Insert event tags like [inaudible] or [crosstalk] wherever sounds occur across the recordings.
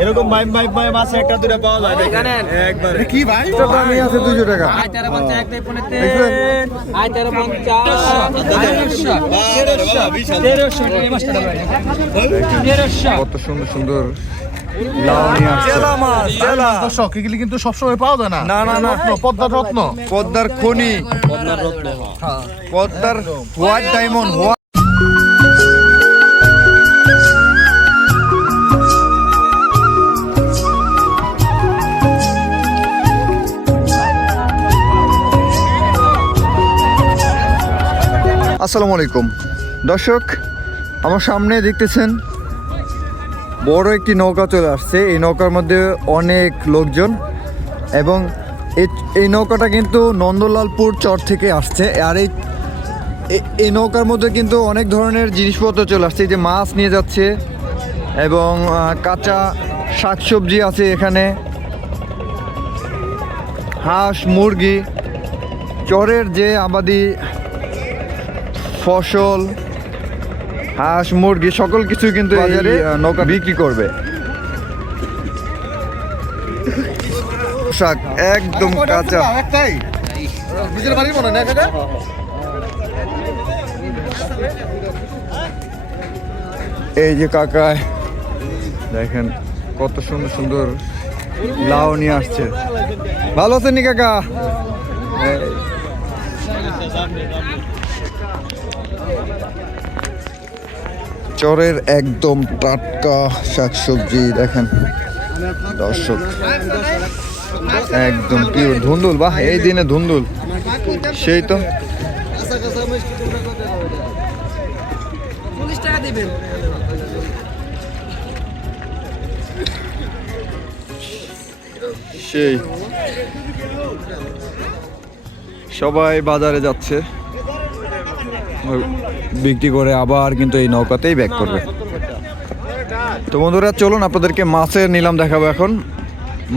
এরকম mime mime mime আছে একটা দুটো পাওয়া যায় কি ভাই তো আছে 200 টাকা আই পনেতে আই কিন্তু সবসময় পাওয়া যায় না না না না পদ্মার রত্ন পদ্মার খনি পদ্মার রত্ন পদ্মার হোয়াইট ডায়মন্ড আসসালামু আলাইকুম। দর্শক, আমার সামনে দেখতেছেন বড় একটি নৌকা চলে আসছে। এই নৌকার মধ্যে অনেক লোকজন এবং এই- নৌকাটা কিন্তু নন্দলালপুর চর থেকে আসছে। আর এই এই নৌকার মধ্যে কিন্তু অনেক ধরনের জিনিসপত্র চলে আসছে। যে মাছ নিয়ে যাচ্ছে এবং কাঁচা শাকসবজি আছে এখানে। হাঁস, মুরগি, চরের যে আবাদি ফসল হাঁস মুরগি সকল কিছু কিন্তু বাজারে নৌকা বিক্রি করবে। পোশাক একদম কাঁচা। এই যে কাকায় দেখেন কত সুন্দর সুন্দর লাউ নিয়ে আসছে। ভালো আছেন নি কাকা? চরের একদম টাটকা শাকসবজি দেখেন। দর্শক একদম পিওর ধুন্দুল। বাহ এই দিনে ধুন্দুল। সেই তো। সেই। সবাই বাজারে যাচ্ছে। বিক্রি করে আবার কিন্তু এই নৌকাতেই ব্যাক করবে। তো বন্ধুরা, চলুন আপনাদেরকে মাছের নিলাম দেখাবো এখন।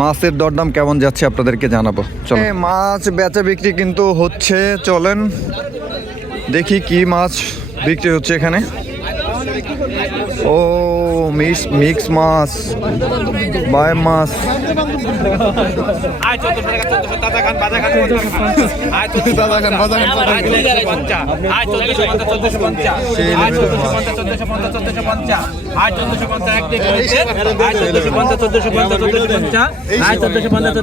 মাছের দরদাম কেমন যাচ্ছে আপনাদেরকে জানাব। চলো মাছ বেচা বিক্রি কিন্তু হচ্ছে, চলেন। দেখি কি মাছ বিক্রি হচ্ছে এখানে। ও মিক্স মিক্স মাছ বায় মাস চোদ্দশো পঞ্চাশ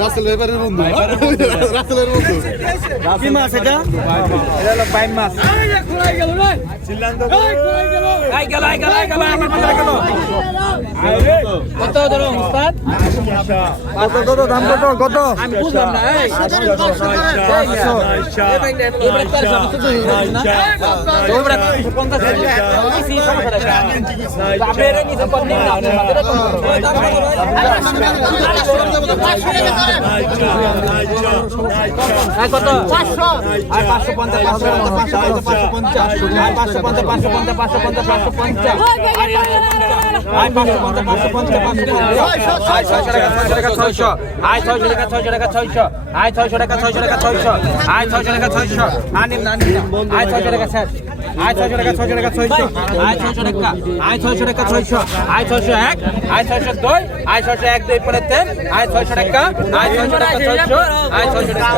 রাসেল এবারের বন্ধু রাসেলের বন্ধু। কি মাছ এটা? এটা হলো বাইম মাছ। আয় গেল আয় গেল আয় গেল আমার কথা গেল কত ধরো উস্তাদ? কত কত দাম কত কত আমি বুঝলাম না এই পাঁচশো কত পাঁচশো আর পাঁচশো পঞ্চাশ পাঁচশো পঞ্চাশ পাঁচশো পঞ্চাশ পাঁচশো পঞ্চাশ পাঁচশো পঞ্চাশ পাঁচশো পঞ্চাশ পাঁচশো পঞ্চাশ ছয়শো টাকা ছয়শো টাকা, ছয়শো। আয় 600 টাকা 600 টাকা 600 আয় 600 টাকা 600 আনিম না আনিম না আয় 600 টাকা স্যার আয় 600 টাকা 600 টাকা 600 আয় 600 টাকা আয় 600 টাকা 600 আয় 601 আয় 602 আয় 601 দুই পরে তেল আয় 600 টাকা আয় 600 টাকা 600 আয় 600 টাকা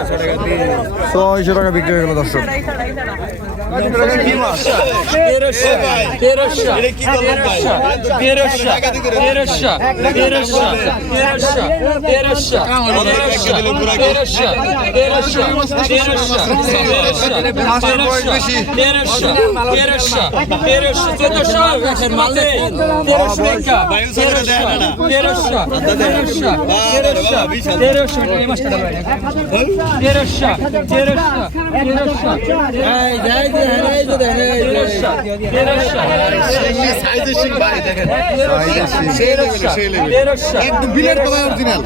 ছয়শো টাকা বিক্রি হয়ে গেল দর্শক তেরোশো তেরোশো তেরোশো তেরোশো তেরোশো তেরোশো তেরোশো তেরোশো তেরোশো তেরোশো তেরোশো তেরোশো চোদ্দশো তেরোশো টাকা তেরোশো তেরোশো তেরোশো তেরোশো তেরোশো তেরোশো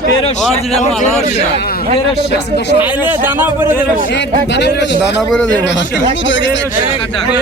তেরোশো তেরোশো দানা পরে দেবে হয়ে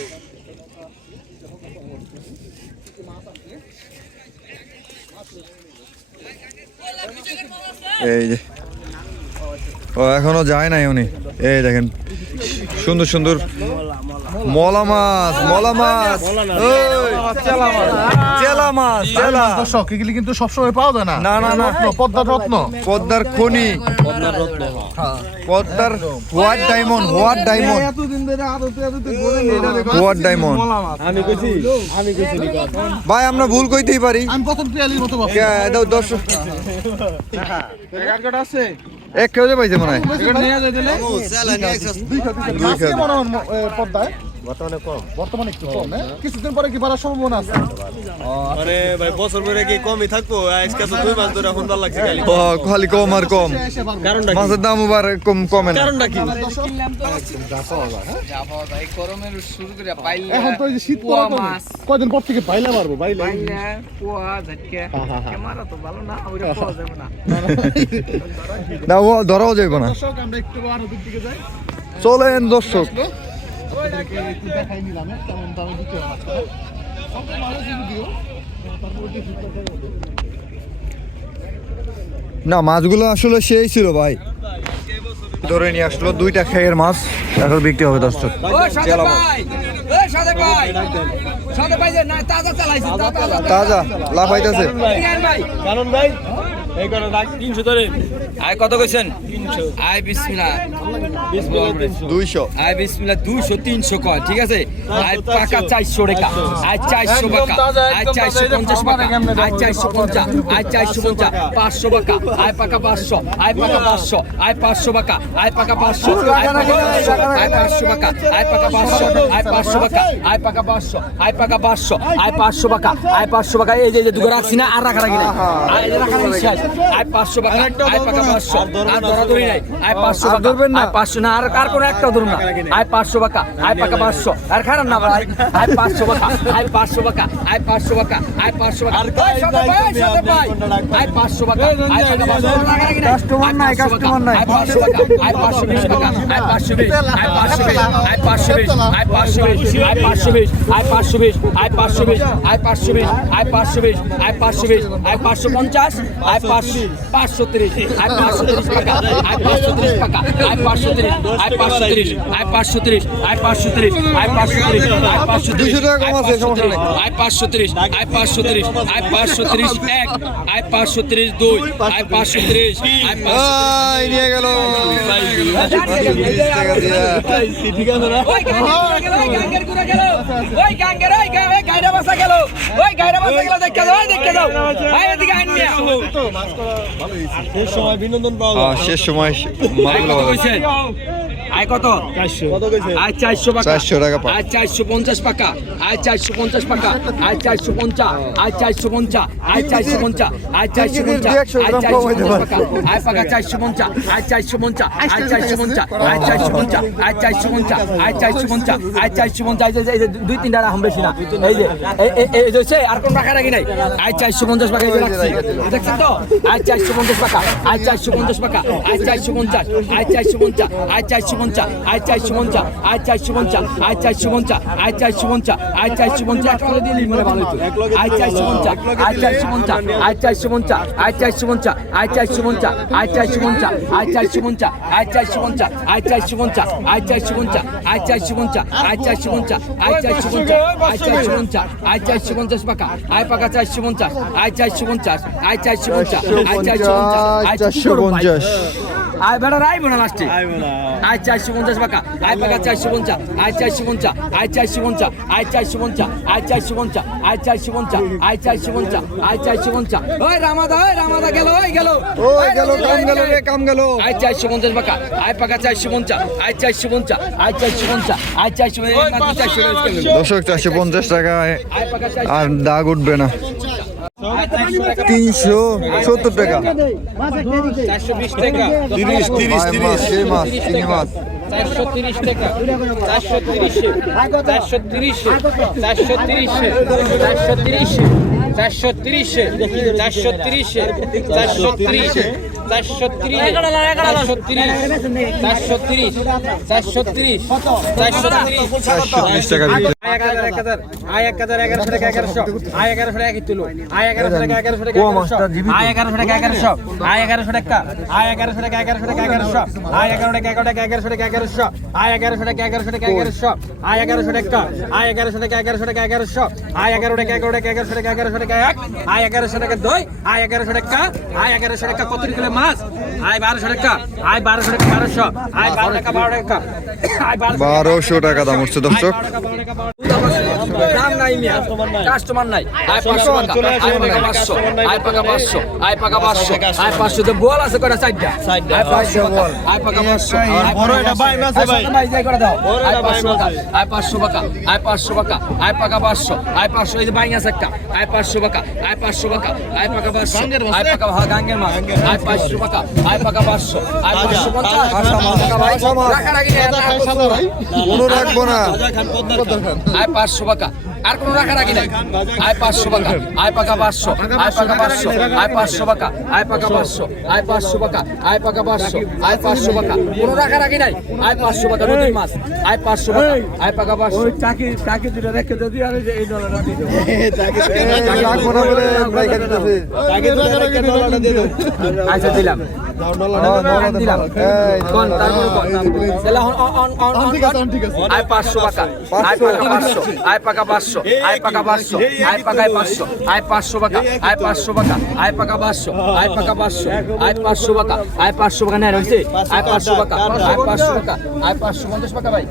এই যে। ও এখনও যায় নাই উনি। এই দেখেন। সুন্দর সুন্দর। মলা মাছ মলা মাছ। চেলা মাছ চেলা দর্শক এগুলি কিন্তু সবসময় পাওয়া যায় না। না, না, না। রত্ন পদ্মা রত্ন। পদ্মার খনি। পদ্মার what diamond what diamond? What diamond? ভাই আমরা ভুল কইতেই পারি। আমি প্রথম পিয়ালির মতো ভাবছি। কে, দাও দশ এক কেউ যে পাইছে মনে হয়। বর্তমানে কম। বর্তমানে একটু কম হ্যাঁ? কিছুদিন পরে কি বাড়ার সম্ভাবনা আছে? আরে ভাই বছর পরে কি কমই থাকব? আজকে তো দুই মাস ধরে এখন ভালো লাগছে খালি। ও, খালি কম আর কম। কারণটা কি? মাছের দাম আবার কম কমে না। কারণটা কি? এখন তো এই শীত পড়া তো কয়দিন পর থেকে বাইলে পারব বাইলে? না ও ধরাও যাইব না। দর্শক আমরা একটু আরও দিকে যাই। চলেন দর্শক। আপনাদেরকে একটু দেখাই নিলাম হ্যাঁ, দামে দিতে। ভালো। না মাছগুলো আসলে সেই ছিল ভাই। ধরে নিয়ে আসলো দুইটা খেয়ের মাছ এখন বিক্রি হবে দর্শক। তাজা লাফাইতেছে। কারণ ভাই তিনশো ধরে। আয় কত কইছেন? আয় বিসমিল্লা দুইশো। আয় বিসমিল্লা দুইশো তিনশো কয় ঠিক আছে? আয় পাকা চারশো টাকা। আয় চারশো টাকা আয় চারশো পঞ্চাশ টাকা আয় চারশো পঞ্চাশ। আয় চারশো পঞ্চাশ। পাঁচশো টাকা আয় পাকা পাঁচশো। আয় পাকা পাঁচশো। আয় পাঁচশো আয় পাকা পাঁচশো। আয় পাকা পাঁচশো। আয় পাঁচশো আয় পাকা পাঁচশো। আয় পাঁচশো আয় পাকা পাঁচশো। আয় পাকা পাঁচশো। আয় পাঁচশো আয় পাঁচশো এই যে দুটো রাখছি না আর রাখা রাখি না আয় রাখা আয় পাঁচশো আয় পাকা পাঁচশো আর ধরা নাই আয় পাঁচশো ধরবেন না? পাঁচশো না আর আর কোনো একটা ধরুন না আয় পাঁচশো টাকা আয় পাকা পাঁচশো আর খারাপ না ভাই আয় পাঁচশো টাকা আয় পাঁচশো টাকা আয় পাঁচশো টাকা আয় পাঁচশো রাখবেন? আয় পাঁচশো টাকা আয় নাই। কাস্টমার নাই, আয় পাঁচশো কাস্টমার নাই। আয় পাঁচশো টাকা আয় পাঁচশো বিশ টাকা আয় পাঁচশো বিশ আয় পাঁচশো বিশ আয় পাঁচশো বিশ আয় পাঁচশো বিশ আয় পাঁচশো বিশ আয় পাঁচশো বিশ আয় পাঁচশো বিশ আয় পাঁচশো বিশ আয় পাঁচশো বিশ আয় পাঁচশো বিশ আয় পাঁচশো পঞ্চাশ আয় পাঁচশো পাঁচশো তিরিশ আয় পাঁচশো তিরিশ টাকা আয় পাঁচশো তিরিশ টাকা আয় পাঁচশো তিরিশ আয় পাঁচশো তিরিশ আয় পাঁচশো তিরিশ আয় পাঁচশো তিরিশ আয় পাঁচশো তিরিশ আয় পাঁচশো তিরিশ 200 টাকা কম আছে, সমস্যা নেই। আয় পাঁচশো তিরিশ আয় পাঁচশো তিরিশ আয় পাঁচশো তিরিশ এক আয় পাঁচশো তিরিশ দুই আয় পাঁচশো তিরিশ আয় পাঁচশো আই নিয়ে গেল ঠিক আছে না ওই গাঙ্গের ওই গাঙ্গের গেল ওই গাঙ্গের ওই গা- ওই গাইরা বাসা গেল। ওই গায়রা বাসা গেল দেখে দাও দেখে দাও। এদিকে আইন নিয়ে শেষ সময় বিনোদন পাওয়া শেষ সময় মাছগুলো ভালো। আয় কত কত কইছে আয় চারশো টাকা 400 টাকা পাক। আয় চারশো পঞ্চাশ টাকা আয় চারশো পঞ্চাশ টাকা আয় চারশো পঞ্চাশ আয় চারশো পঞ্চাশ আয় চারশো পঞ্চাশ আয় চারশো পঞ্চাশ আয় চারশো পঞ্চাশ আয় পাকা চারশো পঞ্চাশ আয় চারশো পঞ্চাশ আয় চারশো পঞ্চাশ আয় চারশো পঞ্চাশ আয় চারশো পঞ্চাশ আয় চারশো পঞ্চাশ আয় চারশো পঞ্চাশ এই যে- দুই তিনটা রাখুন বেশি না এই যে এই- যে আর কোন রাখা রাখি নাই আয় চারশো পঞ্চাশ পাকা দেখছেন তো আয় চারশো পঞ্চাশ টাকা আয় চারশো পঞ্চাশ টাকা আয় চারশো পঞ্চাশ আয় চারশো পঞ্চাশ আয় চারশো পঞ্চাশ আয় চারশো পঞ্চাশ আয় চারশো পঞ্চাশ আয় চারশো পঞ্চাশ আয় চারশো পঞ্চাশ আয় চারশো পঞ্চাশ এক করে দিলি মনে ভালো হতো আয় চারশো পঞ্চাশ আয় চারশো পঞ্চাশ আয় চারশো পঞ্চাশ আয় চারশো পঞ্চাশ আয় চারশো পঞ্চাশ আয় চারশো পঞ্চাশ আয় চারশো পঞ্চাশ আয় চারশো পঞ্চাশ আয় চারশো পঞ্চাশ আয় চারশো পঞ্চাশ আয় চারশো পঞ্চাশ আয় চারশো পঞ্চাশ আয় চারশো পঞ্চাশ আয় চারশো পঞ্চাশ আয় চারশো পঞ্চাশ পাকা আয় পাকা চারশো পঞ্চাশ আয় চারশো পঞ্চাশ আয় চারশো পঞ্চাশ আয় চারশো পঞ্চাশ আয় চারশো পঞ্চাশ আয় বেড়া রাইব না লাস্টে আয় চারশো পঞ্চাশ টাকা আয় পাকা চারশো পঞ্চাশ আয় চারশো পঞ্চাশ আয় চারশো পঞ্চাশ আয় চারশো পঞ্চাশ আয় চারশো পঞ্চাশ আয় চারশো পঞ্চাশ আয় চারশো পঞ্চাশ আয় চারশো পঞ্চাশ ওই রামাদা ওই রামাদা গেল ওই গেল ওই গেল কাম গেল রে কাম গেল আয় চারশো পঞ্চাশ টাকা আয় পাকা চারশো পঞ্চাশ আয় চারশো পঞ্চাশ আয় চারশো পঞ্চাশ আয় চারশো দর্শক চারশো পঞ্চাশ টাকায় পাকা চারশো আর দাগ উঠবে না তিনশো সত্তর টাকা। তিরিশ তিরিশ ভাই মাছ সেই মাছ চারশো তিরিশ টাকা। চারশো তিরিশে। চারশো তিরিশে। চারশো তিরিশে। চারশো তিরিশে। চারশো তিরিশে। চারশো তিরিশে। চারশো তিরিশে। চারশো তিরিশ। চারশো তিরিশ। চারশো তিরিশ। চারশো তিরিশ। চারশো তিরিশ। টাকা এক হাজার এক হাজার আয় এক হাজার এগারোশো টাকা এগারোশো আয় এগারোশো টাকা এক তুলো আয় এগারোশো টাকা এগারোশো টাকা এগারোশো আয় এগারোশো টাকা এগারোশো আয় এগারোশো টাকা আয় এগারোশো টাকা এগারোশো টাকা এগারোশো আয় এগারো টাকা এগারো টাকা এগারোশো টাকা এগারোশো আয় এগারোশো টাকা এগারোশো টাকা এগারোশো আয় এগারোশো টাকা আয় এগারোশো টাকা এগারোশো টাকা এগারোশো আয় এগারো টাকা এগারো টাকা এগারোশো টাকা এগারোশো টাকা এক আয় এগারোশো টাকা দুই আয় এগারোশো টাকা আয় এগারোশো টাকা কত কিলো মাছ আয় বারোশো টাকা আয় বারোশো টাকা বারোশো আয় বারো টাকা বারো টাকা আয় বারোশো টাকা দাম উঠছে দর্শক দাম নাই মিয়া কাস্টমার নাই আয় পাঁচশো পাকা পাঁচশো আয় পাকা পাঁচশো আয় পাকা পাঁচশো আয় পাঁচশো তো বল আছে কটা চারটা আয় পাঁচশো বল আয় পাকা পাঁচশো আয় আয় আয় পাকা পাঁচশো আয় পাঁচশো এই যে বাইং আছে একটা আয় পাঁচশো টাকা আয় পাঁচশো টাকা আয় পাকা পাঁচশো আয় পাকা হ্যাঁ গাঙ্গের মাছ আয় পাঁচশো টাকা আয় পাকা পাঁচশো আয় পাঁচশো পঞ্চাশ রাখব না আয় পাঁচশো টাকা আর কোনো রাখা রাখি নাই। আয় পাঁচশো টাকা আয় পাকা পাঁচশো। আয় পাকা পাঁচশো। আয় পাঁচশো টাকা আয় পাকা পাঁচশো। আয় পাঁচশো টাকা আয় পাকা পাঁচশো। আয় পাঁচশো টাকা কোনো রাখা রাখি নাই। আয় পাঁচশো টাকা নদীর মাছ। আয় পাঁচশো টাকা আয় পাকা পাঁচশো। রাখব না বলে রেখে দিতেছি। [laughs] আচ্ছা দিলাম দিলাম কোন তারপরে কোন তাহলে অন অন অন অন ঠিক আছে ঠিক আছে। আয় পাঁচশো টাকা আয় পাকা পাঁচশো। আয় পাকা পাঁচশো। আয় পাকা পাঁচশো। আয় পাকায় পাঁচশো। আয় পাঁচশো টাকা আয় পাঁচশো টাকা আয় পাকা পাঁচশো। আয় পাকা পাঁচশো। আয় পাঁচশো টাকা আয় পাঁচশো টাকা নেয় রয়েছে আয় পাঁচশো আয় পাঁচশো টাকা আয় পাঁচশো পঞ্চাশ টাকা ভাই।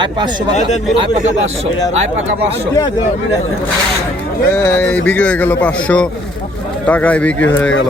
আয় পাঁচশো আয় পাকা পাঁচশো। আয় পাকা পাঁচশো। এই বিক্রি হয়ে গেল পাঁচশো। টাকায় বিক্রি হয়ে গেল।